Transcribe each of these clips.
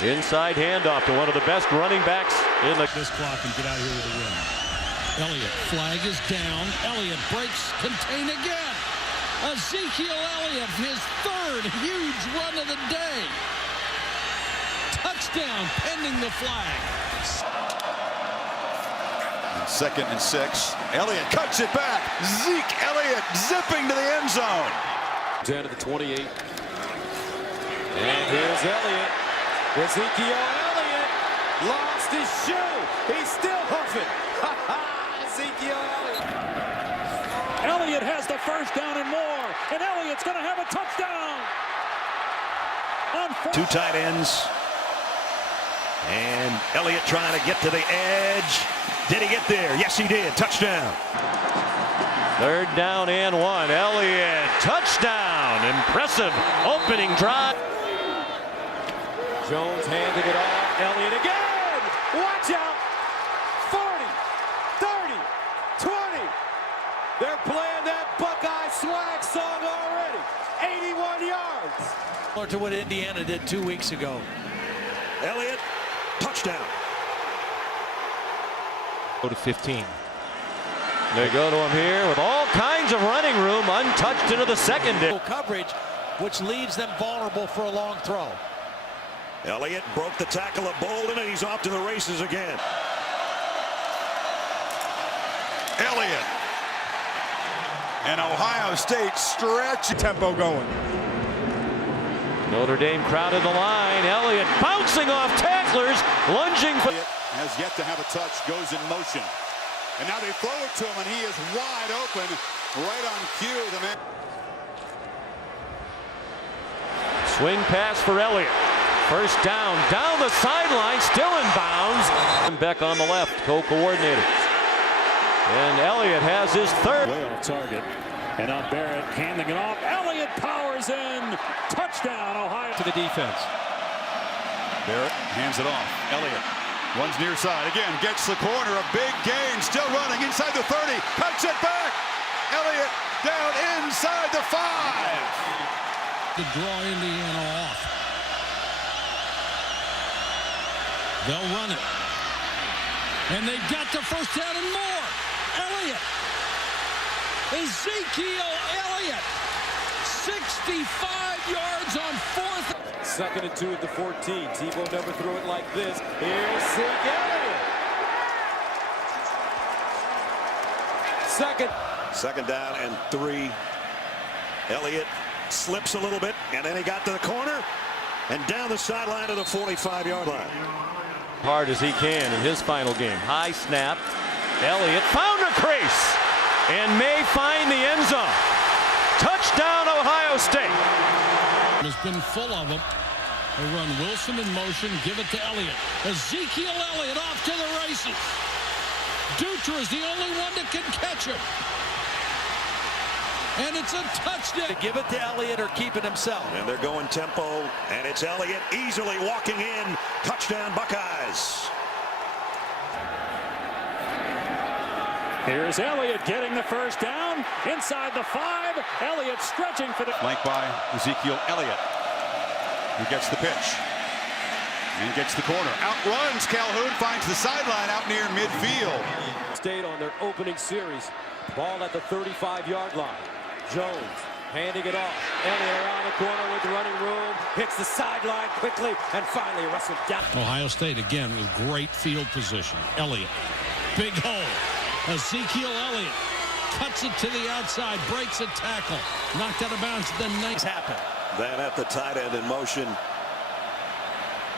Inside handoff to one of the best running backs in the this clock and get out of here with a win. Elliott, flag is down. Elliott breaks, contain again. Ezekiel Elliott, his third huge run of the day. Touchdown pending the flag. 2nd and 6. Elliott cuts it back. Zeke Elliott zipping to the end zone. Down to the 28. And here's Elliott. Ezekiel Elliott lost his shoe. He's still hoofing. Ezekiel Elliott. Elliott has the first down and more. And Elliott's going to have a touchdown. Two tight ends. And Elliott trying to get to the edge. Did he get there? Yes, he did. Touchdown. 3rd down and 1. Elliott, touchdown. Impressive opening drive. Jones handing it off. Elliott again. Watch out. 40, 30, 20. They're playing that Buckeye swag song already. 81 yards. Similar to what Indiana did 2 weeks ago. Elliott, touchdown. Go to 15. They go to him here with all kinds of running room, untouched into the secondary. Coverage, which leaves them vulnerable for a long throw. Elliott broke the tackle of Bolden, and he's off to the races again. Elliott. And Ohio State stretch tempo going. Notre Dame crowded the line. Elliott bouncing off tacklers, lunging for. Has yet to have a touch, goes in motion. And now they throw it to him, and he is wide open, right on cue. The man. Swing pass for Elliott. First down the sideline, still in bounds. Beck on the left, co-coordinator. And Elliott has his third. Way off target. And now Barrett handing it off. Elliott powers in. Touchdown, Ohio. To the defense. Barrett hands it off. Elliott runs near side. Again, gets the corner. A big gain. Still running inside the 30. Cuts it back. Elliott down inside the 5. To draw Indiana off. They'll run it. And they've got the first down and more. Elliott. Ezekiel Elliott. 65 yards on 4th. 2nd and 2 at the 14. Tebow never threw it like this. Here's Zeke Elliott. Second down and 3. Elliott slips a little bit, and then he got to the corner and down the sideline to the 45-yard line. Hard as he can in his final game. High snap. Elliott found a crease and may find the end zone. Touchdown, Ohio State. Has been full of them. They run Wilson in motion, give it to Elliott. Ezekiel Elliott off to the races. Dutra is the only one that can catch him. And it's a touchdown. To give it to Elliott or keep it himself. And they're going tempo, and it's Elliott easily walking in. Touchdown, Buckeyes. Here's Elliott getting the first down. Inside the 5. Elliott stretching for the... Flanked by Ezekiel Elliott. Who gets the pitch. And gets the corner. Outruns Calhoun, finds the sideline out near midfield. State on their opening series. Ball at the 35-yard line. Jones handing it off. Elliott around the corner with running room. Hits the sideline quickly and finally wrestled down. Ohio State again with great field position. Elliott. Big hole. Ezekiel Elliott cuts it to the outside, breaks a tackle, knocked out of bounds. Then nice happen. Then at the tight end in motion,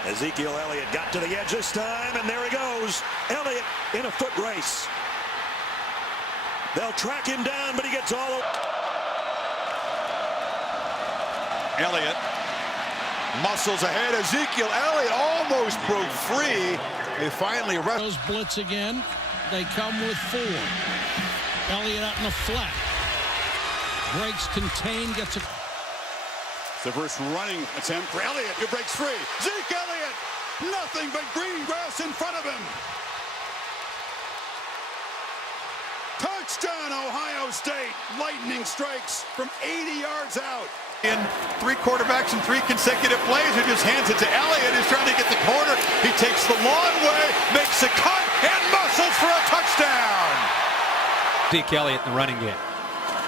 Ezekiel Elliott got to the edge this time, and there he goes. Elliott in a foot race. They'll track him down, but he gets all over. Elliott muscles ahead. Ezekiel Elliott almost broke free. They finally those blitz again. They come with 4. Elliott out in the flat. Breaks, contained, gets a... It's the first running attempt for Elliott, who breaks free. Zeke Elliott, nothing but green grass in front of him. Touchdown, Ohio State. Lightning strikes from 80 yards out. And 3 quarterbacks in 3 consecutive plays, who just hands it to Elliott, who's trying to get the corner. He takes the long way, makes a cut, and muscles for a touchdown. Ezekiel Elliott in the running game.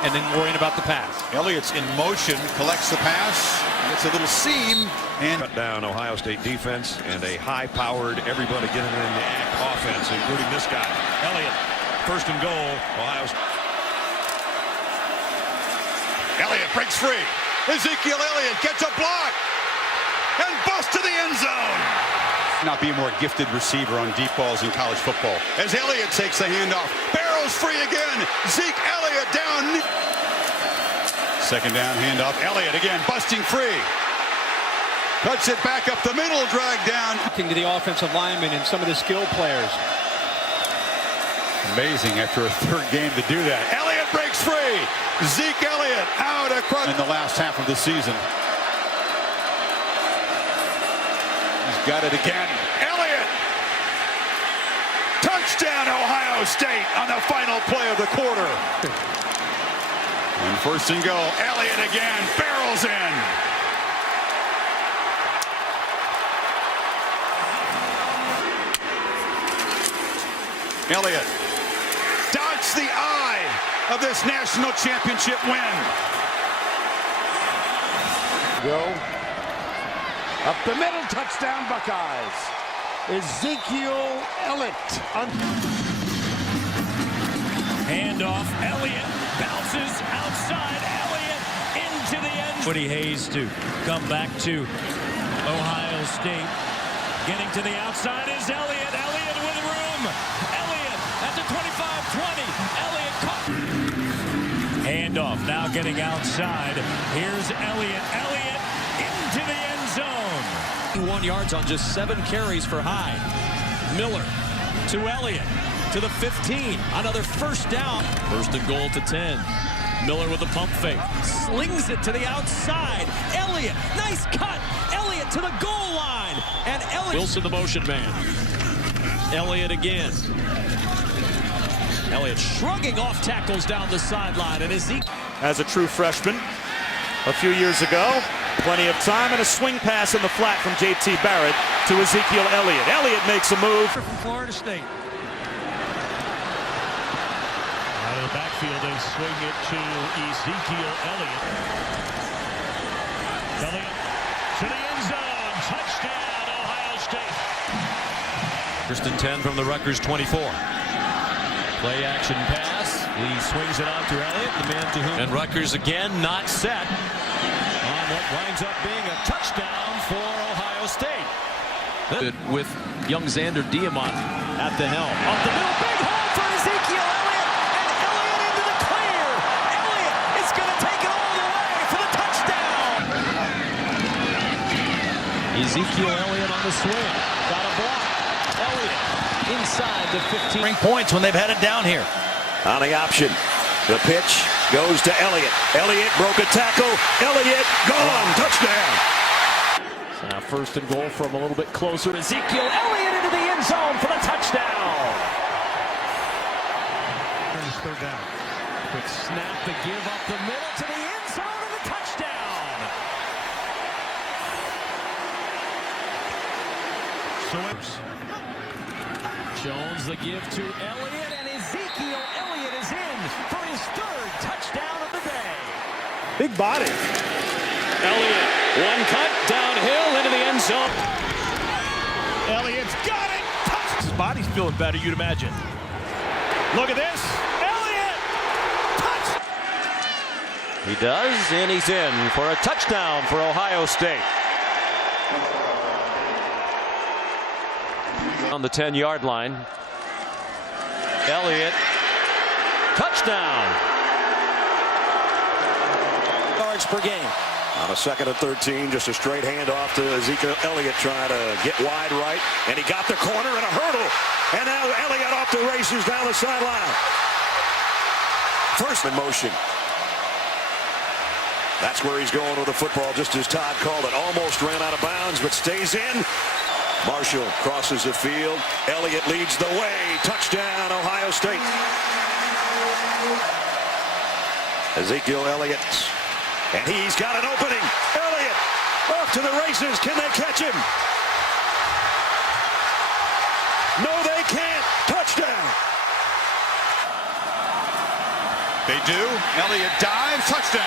And then worrying about the pass. Elliott's in motion, collects the pass, gets a little seam, and cut down Ohio State defense and a high-powered, everybody getting in the act offense, including this guy. Elliott, first and goal, Ohio State. Elliott breaks free. Ezekiel Elliott gets a block and busts to the end zone. Not be a more gifted receiver on deep balls in college football. As Elliott takes the handoff, barrels free again. Zeke Elliott down. Second down handoff. Elliott again busting free. Cuts it back up the middle, dragged down. Looking to the offensive linemen and some of the skill players. Amazing after a 3rd game to do that. Elliott breaks free. Zeke Elliott out across in the last half of the season. He's got it again. Elliott! Touchdown Ohio State on the final play of the quarter. And first and goal. Elliott again barrels in. Elliott dots the eye of this national championship win. Go. Up the middle, touchdown Buckeyes. Ezekiel Elliott. Handoff. Elliott bounces outside. Elliott into the end. Woody Hayes to come back to Ohio State. Getting to the outside is Elliott. Elliott with room. Elliott at the 25-20. Elliott caught. Handoff now getting outside. Here's Elliott. Elliott into the end zone. 1 yards on just 7 carries for Hyde. Miller to Elliott to the 15. Another first down. First and goal to 10. Miller with a pump fake. Slings it to the outside. Elliott, nice cut. Elliott to the goal line. And Elliott. Wilson the motion man. Elliott again. Elliott shrugging off tackles down the sideline. And Ezekiel. As a true freshman a few years ago. Plenty of time and a swing pass in the flat from J.T. Barrett to Ezekiel Elliott. Elliott makes a move. From Florida State. Out of the backfield, they swing it to Ezekiel Elliott. Elliott to the end zone. Touchdown, Ohio State. First and 10 from the Rutgers 24. Play action pass. Lee swings it out to Elliott, the man to whom. And Rutgers again not set on what winds up being a touchdown for Ohio State. With young Xander Diamont at the helm. Up the middle, big hole for Ezekiel Elliott, and Elliott into the clear. Elliott is going to take it all the way for the touchdown. Ezekiel Elliott on the swing. Got a block. Elliott inside the 15. Bring points when they've headed down here. On the option. The pitch goes to Elliott. Elliott broke a tackle. Elliott gone. Touchdown. So now first and goal from a little bit closer. Ezekiel Elliott into the end zone for the touchdown. Third down. Quick snap to give up the middle to the end zone and the touchdown. Swims. Jones the give to Elliott, and Ezekiel Elliott is in for his 3rd touchdown of the day. Big body. Elliott, one cut, downhill into the end zone. Elliott's got it. Touch. His body's feeling better, you'd imagine. Look at this. Elliott. Touch. He does, and he's in for a touchdown for Ohio State. On the 10-yard line. Elliott, touchdown. Yards per game. On a 2nd and 13, just a straight handoff to Ezekiel Elliott trying to get wide right. And he got the corner and a hurdle. And now Elliott off the races down the sideline. First in motion. That's where he's going with the football, just as Todd called it. Almost ran out of bounds, but stays in. Marshall crosses the field. Elliott leads the way. Touchdown, Ohio State. Ezekiel Elliott And he's got an opening. Elliott off to the races. Can they catch him? No, they can't. Touchdown. They do. Elliott dives. Touchdown.